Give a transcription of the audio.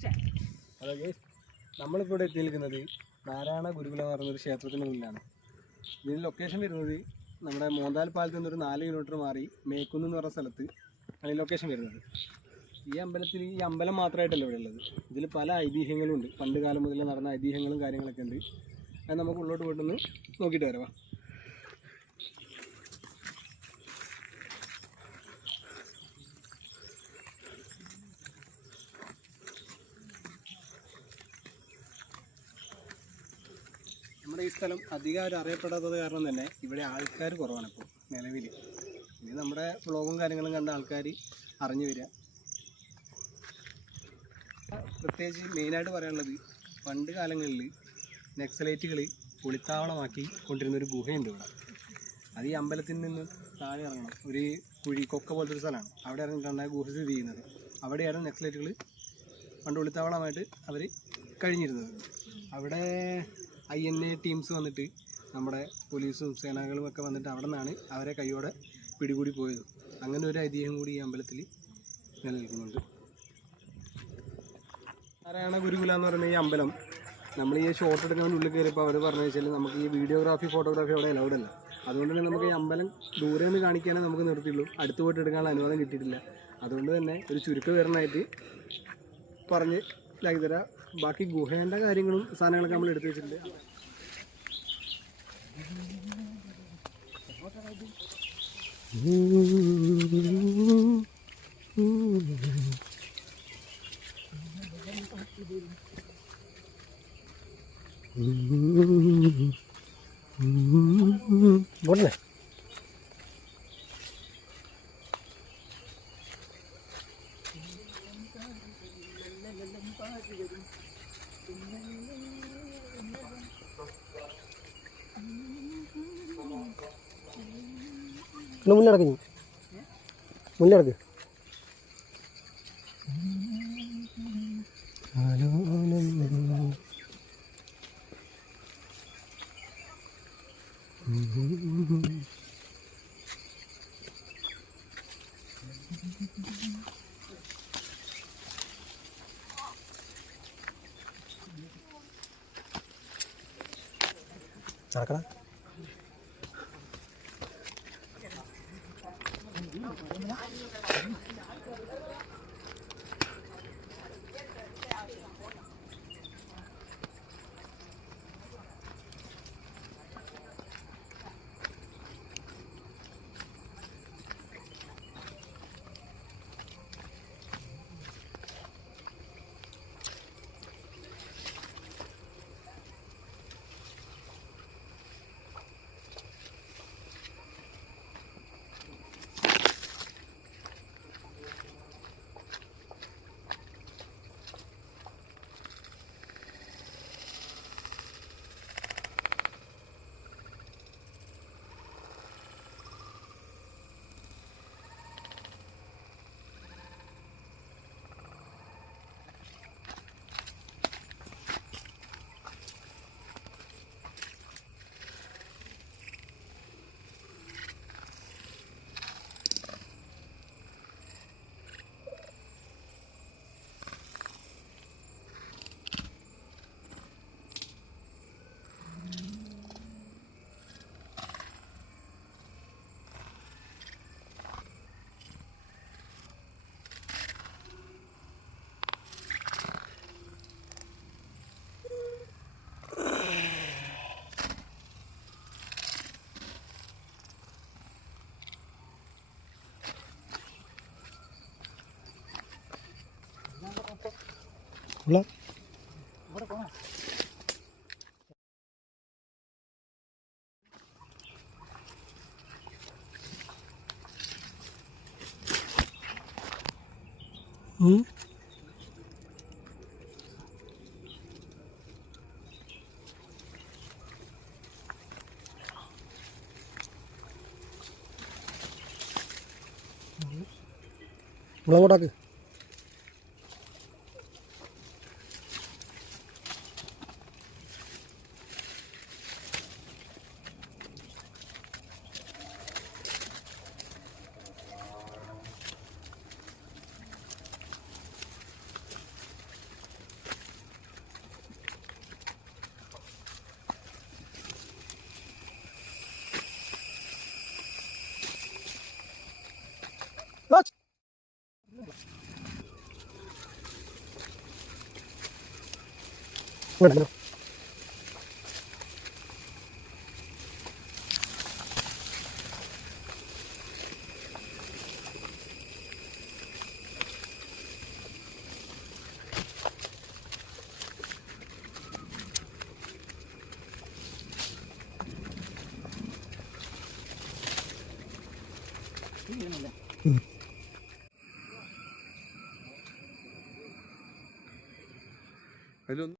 Hello guys, നമ്മളിപ്പോൾ ഇവിടെ എത്തിയിരിക്കുന്നത് നാരായണ ഗുരുകുലം എന്ന് പറയുന്നൊരു ക്ഷേത്രത്തിന് മുന്നിലാണ്. ഇതിന് ലൊക്കേഷൻ വരുന്നത് നമ്മുടെ മോന്താൽ പാലത്തിൽ നിന്നൊരു 4 കിലോമീറ്റർ മാറി മേക്കുന്ന് എന്ന് പറഞ്ഞ സ്ഥലത്ത് ആണ് ഈ ലൊക്കേഷൻ വരുന്നത്. ഈ അമ്പലം മാത്രമായിട്ടല്ല ഇവിടെ ഉള്ളത്. ഇതിൽ പല ഐതിഹ്യങ്ങളും ഉണ്ട്. പണ്ട് കാലം മുതലേ നടന്ന ഐതിഹ്യങ്ങളും കാര്യങ്ങളൊക്കെ ഉണ്ട്. അത് നമുക്ക് ഉള്ളോട്ട് പോയിട്ടൊന്ന് നോക്കിയിട്ട് വരാം. നമ്മുടെ ഈ സ്ഥലം അധികം അറിയപ്പെടാത്തത് കാരണം തന്നെ ഇവിടെ ആൾക്കാർ കുറവാണ് ഇപ്പോൾ നിലവിൽ. ഇനി നമ്മുടെ വ്ളോഗും കാര്യങ്ങളും കണ്ട ആൾക്കാർ അറിഞ്ഞു വരിക. പ്രത്യേകിച്ച് മെയിനായിട്ട് പറയാനുള്ളത്, പണ്ട് കാലങ്ങളിൽ നക്സലൈറ്റുകൾ ഒളിത്താവളമാക്കി കൊണ്ടിരുന്നൊരു ഗുഹയുണ്ട് ഇവിടെ. അത് ഈ അമ്പലത്തിൽ നിന്ന് താഴെ ഇറങ്ങണം, ഒരു കൊക്ക പോലത്തെ ഒരു സ്ഥലമാണ്. അവിടെ ഇറങ്ങിയിട്ടാണ് ഗുഹ സ്ഥിതി ചെയ്യുന്നത്. അവിടെയാണ് നക്സലൈറ്റുകൾ പണ്ട് ഒളിത്താവളമായിട്ട് അവർ കഴിഞ്ഞിരുന്നത്. അവിടെ INA ടീംസ് വന്നിട്ട് നമ്മുടെ പോലീസും സേനാകളും ഒക്കെ വന്നിട്ട് അവിടെ നിന്നാണ് അവരെ കൈയോടെ പിടികൂടി പോയത്. അങ്ങനെ ഒരു ഐതിഹ്യം കൂടി ഈ അമ്പലത്തിൽ നിലനിൽക്കുന്നുണ്ട്. നാരായണ ഗുരുകുല എന്ന് പറയുന്ന ഈ അമ്പലം നമ്മൾ ഈ ഷോട്ട് എടുക്കാൻ ഉള്ളിൽ കയറിയപ്പോൾ അവർ പറഞ്ഞു വെച്ചാൽ നമുക്ക് ഈ വീഡിയോഗ്രാഫി ഫോട്ടോഗ്രാഫി അവിടെ അലൗഡ് അല്ല. അതുകൊണ്ട് തന്നെ നമുക്ക് ഈ അമ്പലം ദൂരെ നിന്ന് കാണിക്കാനേ നമുക്ക് നിർത്തിയുള്ളൂ. അടുത്ത് പോയിട്ട് എടുക്കാനുള്ള അനുവാദം കിട്ടിയിട്ടില്ല. അതുകൊണ്ട് തന്നെ ഒരു ചുരുക്കവിവരണമായിട്ട് പറഞ്ഞ് ഇതാക്കി തരാം. ബാക്കി ഗുഹേൻ്റെ കാര്യങ്ങളും സാധനങ്ങളൊക്കെ നമ്മൾ എടുത്തു വെച്ചിട്ടുണ്ട്. बोलना मुझे लड़के मुझे लड़के നടക്കടാ. മുളകോട്ടാക്ക്. അതിലൊന്നും